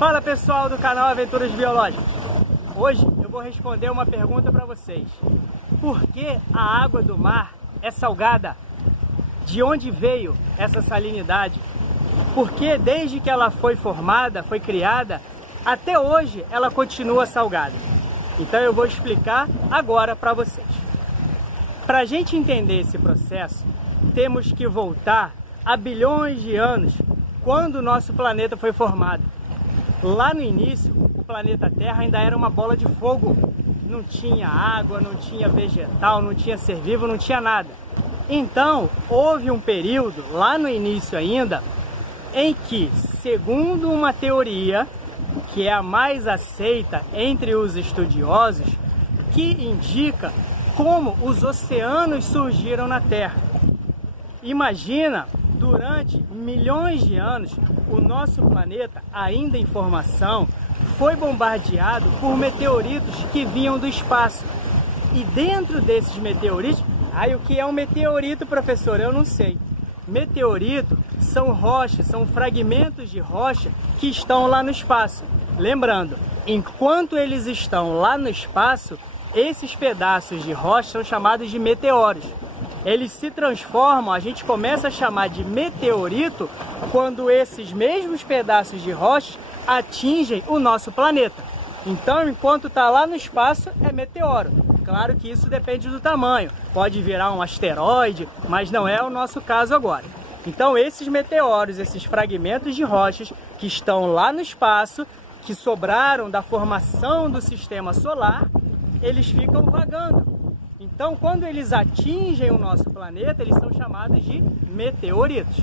Fala pessoal do canal Aventuras Biológicas. Hoje eu vou responder uma pergunta para vocês. Por que a água do mar é salgada? De onde veio essa salinidade? Por que desde que ela foi formada, foi criada, até hoje ela continua salgada? Então eu vou explicar agora para vocês. Para a gente entender esse processo, temos que voltar a bilhões de anos, quando o nosso planeta foi formado. Lá no início, o planeta Terra ainda era uma bola de fogo. Não tinha água, não tinha vegetal, não tinha ser vivo, não tinha nada. Então, houve um período, lá no início ainda, em que, segundo uma teoria, que é a mais aceita entre os estudiosos, que indica como os oceanos surgiram na Terra. Imagina, durante milhões de anos, o nosso planeta, ainda em formação, foi bombardeado por meteoritos que vinham do espaço. E dentro desses meteoritos... o que é um meteorito, professor? Eu não sei. Meteorito são rochas, são fragmentos de rocha que estão lá no espaço. Lembrando, enquanto eles estão lá no espaço, esses pedaços de rocha são chamados de meteoros. Eles se transformam, a gente começa a chamar de meteorito quando esses mesmos pedaços de rocha atingem o nosso planeta. Então, enquanto está lá no espaço, é meteoro. Claro que isso depende do tamanho. Pode virar um asteroide, mas não é o nosso caso agora. Então, esses meteoros, esses fragmentos de rochas que estão lá no espaço, que sobraram da formação do sistema solar, eles ficam vagando. Então, quando eles atingem o nosso planeta, eles são chamados de meteoritos.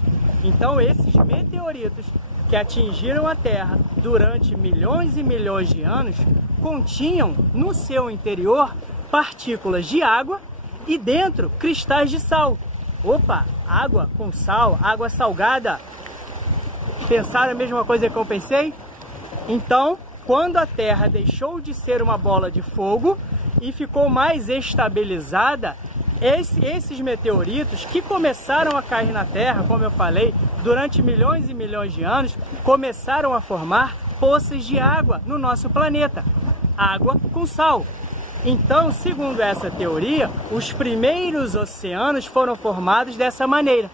Então, esses meteoritos que atingiram a Terra durante milhões e milhões de anos, continham no seu interior partículas de água e dentro cristais de sal. Opa, água com sal, água salgada. Pensaram a mesma coisa que eu pensei? Então, quando a Terra deixou de ser uma bola de fogo e ficou mais estabilizada, esses meteoritos que começaram a cair na Terra, como eu falei, durante milhões e milhões de anos, começaram a formar poças de água no nosso planeta. Água com sal. Então, segundo essa teoria, os primeiros oceanos foram formados dessa maneira.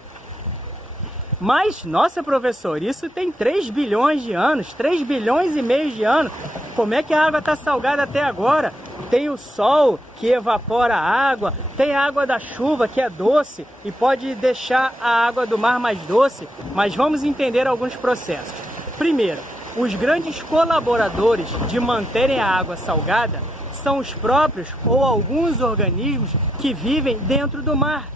Mas, nossa professor, isso tem 3 bilhões de anos, 3 bilhões e meio de anos. Como é que a água está salgada até agora? Tem o sol que evapora a água, tem a água da chuva que é doce e pode deixar a água do mar mais doce. Mas vamos entender alguns processos. Primeiro, os grandes colaboradores de manterem a água salgada são os próprios ou alguns organismos que vivem dentro do mar.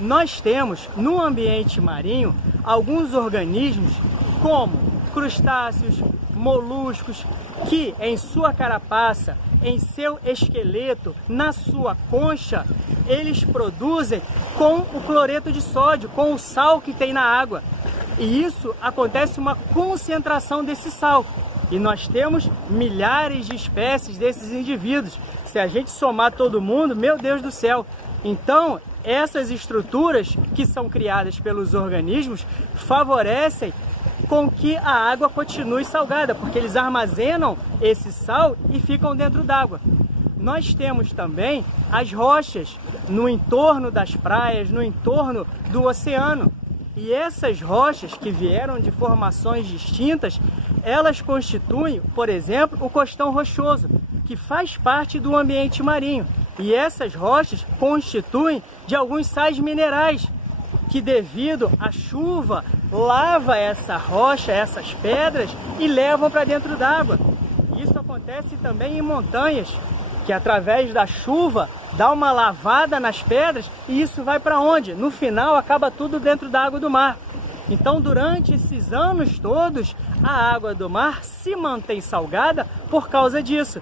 Nós temos no ambiente marinho alguns organismos como crustáceos, moluscos, que em sua carapaça, em seu esqueleto, na sua concha, eles produzem com o cloreto de sódio, com o sal que tem na água. E isso acontece uma concentração desse sal. E nós temos milhares de espécies desses indivíduos. Se a gente somar todo mundo, meu Deus do céu! Então, essas estruturas que são criadas pelos organismos favorecem com que a água continue salgada, porque eles armazenam esse sal e ficam dentro d'água. Nós temos também as rochas no entorno das praias, no entorno do oceano. E essas rochas que vieram de formações distintas, elas constituem, por exemplo, o costão rochoso, que faz parte do ambiente marinho. E essas rochas constituem de alguns sais minerais, que devido à chuva, lava essa rocha, essas pedras e levam para dentro d'água. Isso acontece também em montanhas, que através da chuva dá uma lavada nas pedras e isso vai para onde? No final acaba tudo dentro da água do mar. Então, durante esses anos todos, a água do mar se mantém salgada por causa disso.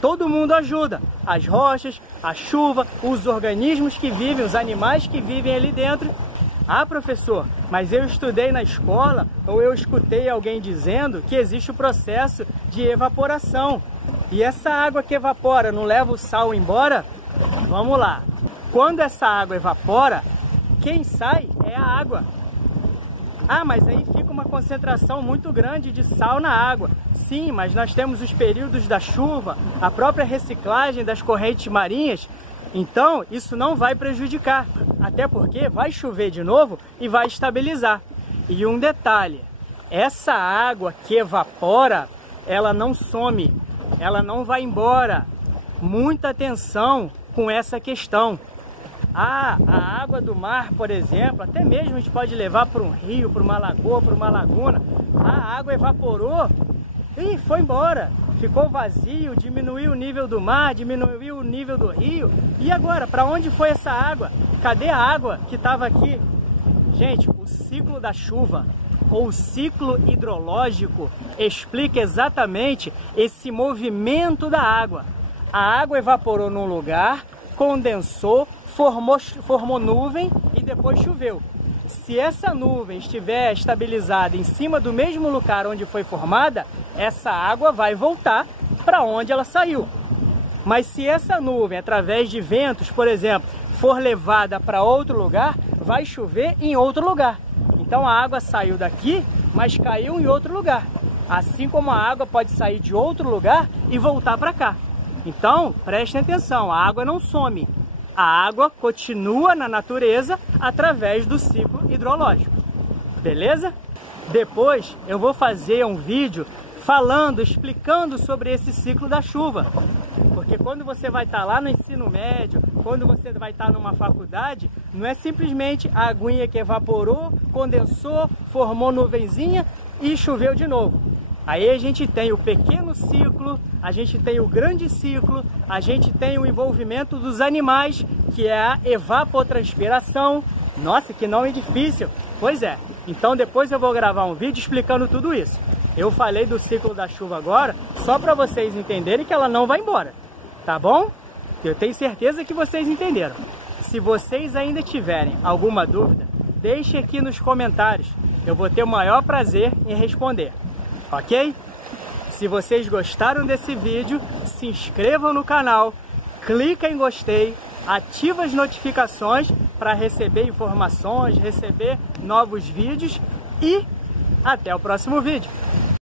Todo mundo ajuda, as rochas, a chuva, os organismos que vivem, os animais que vivem ali dentro. Ah, professor, mas eu estudei na escola ou eu escutei alguém dizendo que existe o processo de evaporação. E essa água que evapora não leva o sal embora? Vamos lá. Quando essa água evapora, quem sai é a água. Ah, mas aí fica uma concentração muito grande de sal na água. Sim, mas nós temos os períodos da chuva, a própria reciclagem das correntes marinhas, então isso não vai prejudicar, até porque vai chover de novo e vai estabilizar. E um detalhe, essa água que evapora, ela não some, ela não vai embora. Muita atenção com essa questão. A água do mar, por exemplo, até mesmo a gente pode levar para um rio, para uma lagoa, para uma laguna. A água evaporou e foi embora. Ficou vazio, diminuiu o nível do mar, diminuiu o nível do rio. E agora, para onde foi essa água? Cadê a água que estava aqui? Gente, o ciclo da chuva, ou o ciclo hidrológico, explica exatamente esse movimento da água. A água evaporou num lugar, condensou, formou nuvem e depois choveu. Se essa nuvem estiver estabilizada em cima do mesmo lugar onde foi formada, essa água vai voltar para onde ela saiu. Mas se essa nuvem, através de ventos, por exemplo, for levada para outro lugar, vai chover em outro lugar. Então a água saiu daqui, mas caiu em outro lugar. Assim como a água pode sair de outro lugar e voltar para cá. Então, prestem atenção, a água não some. A água continua na natureza através do ciclo hidrológico. Beleza? Depois eu vou fazer um vídeo falando, explicando sobre esse ciclo da chuva. Porque quando você vai estar lá no ensino médio, quando você vai estar numa faculdade, não é simplesmente a aguinha que evaporou, condensou, formou nuvenzinha e choveu de novo. Aí a gente tem o pequeno ciclo, a gente tem o grande ciclo, a gente tem o envolvimento dos animais, que é a evapotranspiração. Nossa, que nome difícil! Pois é, então depois eu vou gravar um vídeo explicando tudo isso. Eu falei do ciclo da chuva agora, só para vocês entenderem que ela não vai embora, tá bom? Eu tenho certeza que vocês entenderam. Se vocês ainda tiverem alguma dúvida, deixe aqui nos comentários. Eu vou ter o maior prazer em responder. Ok? Se vocês gostaram desse vídeo, se inscrevam no canal, clica em gostei, ativa as notificações para receber informações, receber novos vídeos e até o próximo vídeo.